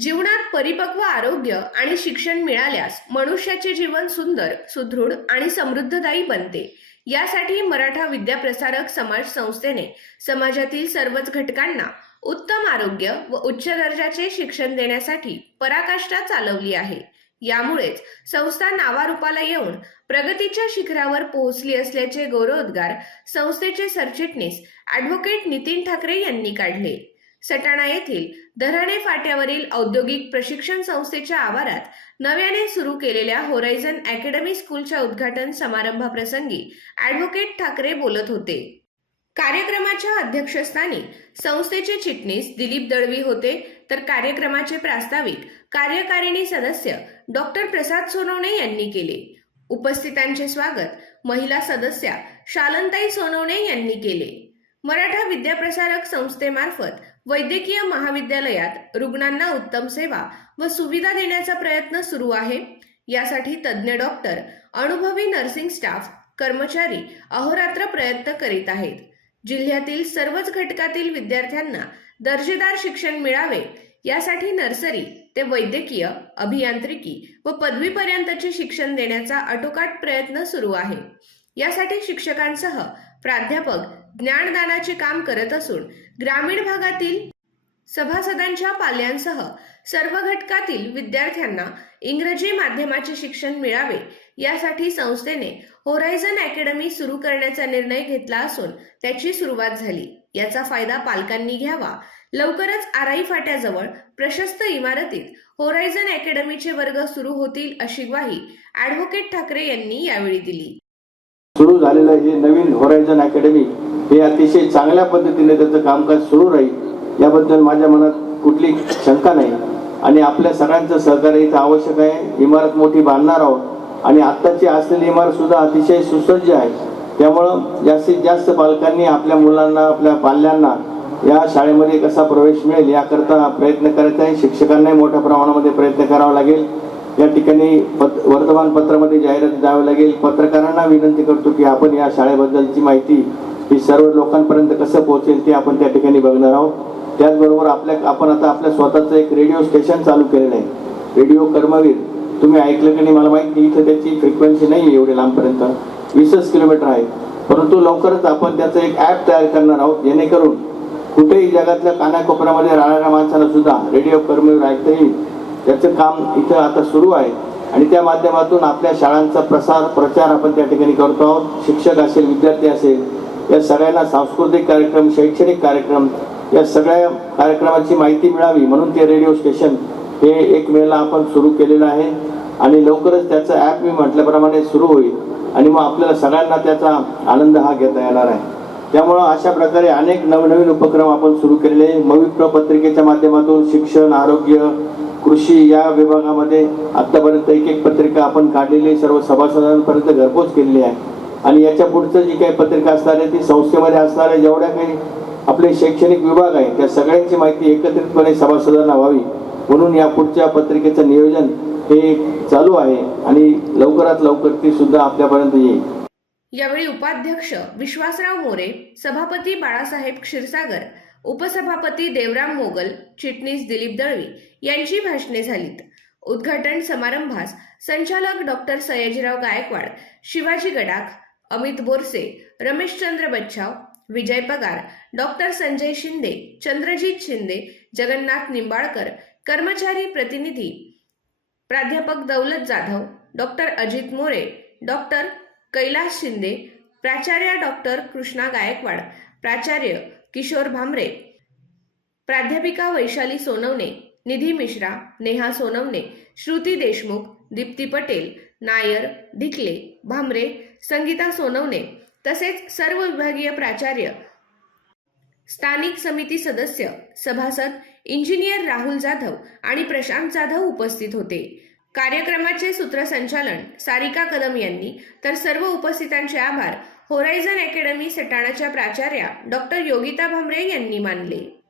जीवनात परिपक्व आरोग्य आणि शिक्षण मिळाल्यास मनुष्याचे जीवन सुंदर सुदृढ आणि समृद्धदायी बनते. यासाठी मराठा विद्याप्रसारक समाज संस्थेने समाजातील सर्वच घटकांना उत्तम आरोग्य व उच्च दर्जाचे शिक्षण देण्यासाठी पराकाष्ठा चालवली आहे. यामुळेच संस्था नावारूपाला येऊन प्रगतीच्या शिखरावर पोहोचली असल्याचे गौरवोद्गार संस्थेचे सरचिटणीस ॲडव्होकेट नितीन ठाकरे यांनी काढले. सटाणा येथील धरणे फाट्यावरील औद्योगिक प्रशिक्षण संस्थेच्या आवारात नव्याने सुरू केलेल्या होरायझन अकॅडमी स्कूलच्या उद्घाटन समारंभाप्रसंगी ॲडव्होकेट ठाकरे बोलत होते. कार्यक्रमाच्या अध्यक्षस्थानी संस्थेचे चिटणीस दिलीप दळवी होते. तर कार्यक्रमाचे प्रास्ताविक कार्यकारिणी सदस्य डॉक्टर प्रसाद सोनवणे यांनी केले. उपस्थितांचे स्वागत महिला सदस्या शालंताई सोनवणे यांनी केले. मराठा विद्याप्रसारक संस्थेमार्फत वैद्यकीय महाविद्यालयात रुग्णांना उत्तम सेवा व सुविधा देण्याचा प्रयत्न सुरू आहे. यासाठी तज्ज्ञ डॉक्टर अनुभवी नर्सिंग स्टाफ कर्मचारी अहोरात्र प्रयत्न करीत आहेत. जिल्ह्यातील सर्वच घटकातील विद्यार्थ्यांना दर्जेदार शिक्षण मिळावे यासाठी नर्सरी ते वैद्यकीय अभियांत्रिकी व पदवीपर्यंतचे शिक्षण देण्याचा आटोकाट प्रयत्न सुरू आहे. यासाठी शिक्षकांसह प्राध्यापक ज्ञानदानाचे काम करत असून ग्रामीण भागातील सभासदांच्या पाल्यांसह सर्व घटकातील विद्यार्थ्यांना इंग्रजी माध्यमाचे शिक्षण मिळावे यासाठी संस्थेने होरायझन अकॅडमी सुरू करण्याचा निर्णय घेतला असून त्याची सुरुवात झाली. याचा फायदा पालकांनी घ्यावा. लवकरच आराई फाट्याजवळ प्रशस्त इमारतीत होरायझन अकॅडमीचे वर्ग सुरू होतील अशी ग्वाही ॲडव्होकेट ठाकरे यांनी यावेळी दिली. सुरू झालेलं हे नवीन होरायझन अकॅडमी हे अतिशय चांगल्या पद्धतीने त्याचं कामकाज सुरू राहील. याबद्दल माझ्या मनात कुठली शंका नाही. आणि आपल्या सगळ्यांचं सहकार्य इथं आवश्यक आहे. इमारत मोठी बांधणार आहोत. आणि आत्ताची असलेली इमारत सुद्धा अतिशय सुसज्ज आहे. त्यामुळं जास्तीत जास्त पालकांनी आपल्या मुलांना आपल्या पाल्यांना या शाळेमध्ये कसा प्रवेश मिळेल याकरता प्रयत्न करायचा आहे. शिक्षकांनाही मोठ्या प्रमाणामध्ये प्रयत्न करावा लागेल. या ठिकाणी पत वर्तमानपत्रामध्ये जाहिरात द्यावी लागेल. पत्रकारांना विनंती करतो की आपण या शाळेबद्दलची माहिती ही सर्व लोकांपर्यंत कसं पोहोचेल ते आपण त्या ठिकाणी बघणार आहोत. त्याचबरोबर आपल्या आपण आता आपल्या स्वतःचं एक रेडिओ स्टेशन चालू केलेलं आहे. रेडिओ कर्मवीर तुम्ही ऐकलं की नाही मला माहिती नाही इथं त्याची फ्रिक्वेन्सी नाही आहे एवढी लांबपर्यंत. वीसच किलोमीटर आहे. परंतु लवकरच आपण त्याचं एक ॲप तयार करणार आहोत जेणेकरून कुठेही जगातल्या कानाकोपऱ्यामध्ये राहणाऱ्या माणसाला सुद्धा रेडिओ कर्मवीर ऐकता येईल. त्याचं काम इथं आता सुरू आहे. आणि त्या माध्यमातून आपल्या शाळांचा प्रसार प्रचार आपण त्या ठिकाणी करतो आहोत. शिक्षक असेल विद्यार्थी असेल या सगळ्यांना सांस्कृतिक कार्यक्रम शैक्षणिक कार्यक्रम या सगळ्या कार्यक्रमाची माहिती मिळावी म्हणून ते रेडिओ स्टेशन हे एक मेला आपण सुरू केलेलं आहे. आणि लवकरच त्याचं ॲप मी म्हटल्याप्रमाणे सुरू होईल. आणि मग आपल्याला सगळ्यांना त्याचा आनंद हा घेता येणार आहे. त्यामुळं अशा प्रकारे अनेक नवनवीन उपक्रम आपण सुरू केलेले मविप्र पत्रिकेच्या माध्यमातून शिक्षण आरोग्य कृषी या विभागामध्ये आत्तापर्यंत एक एक पत्रिका आपण काढलेली सर्व सभासदांपर्यंत घरपोच केलेली आहे. आणि याच्या पुढचं जी काही पत्रिका असणार आहे ती संस्थेमध्ये असणाऱ्या जेवढ्या काही आपले शैक्षणिक विभाग आहे त्या सगळ्यांची माहिती एकत्रितपणे सभासदांना व्हावी. म्हणून या पुढच्या पत्रिकेचं नियोजन हे चालू आहे आणि लवकरात लवकर ती सुद्धा आपल्यापर्यंत येईल. यावेळी उपाध्यक्ष विश्वासराव मोरे सभापती बाळासाहेब क्षीरसागर उपसभापती देवराम मोगल चिटणीस दिलीप दळवी यांची भाषणे झालीत. उद्घाटन समारंभास संचालक डॉक्टर सयाजीराव गायकवाड शिवाजी गडाख अमित बोरसे रमेशचंद्र बच्छाव विजय पगार डॉक्टर संजय शिंदे चंद्रजीत शिंदे जगन्नाथ निंबाळकर कर्मचारी प्रतिनिधी प्राध्यापक दौलत जाधव डॉक्टर अजित मोरे डॉक्टर कैलास शिंदे प्राचार्य डॉक्टर कृष्णा गायकवाड प्राचार्य किशोर भामरे प्राध्यापिका वैशाली सोनवणे निधी मिश्रा नेहा सोनवणे श्रुती देशमुख दीप्ती पटेल नायर ढिकले भामरे संगीता सोनवणे तसेच सर्व विभागीय प्राचार्य स्थानिक समिती सदस्य सभासद इंजिनियर राहुल जाधव आणि प्रशांत जाधव उपस्थित होते. कार्यक्रमाचे सूत्रसंचालन सारिका कदम यांनी. तर सर्व उपस्थितांचे आभार. होरायझन अकॅडमी सटाणाच्या प्राचार्या डॉक्टर योगिता भामरे यांनी मानले.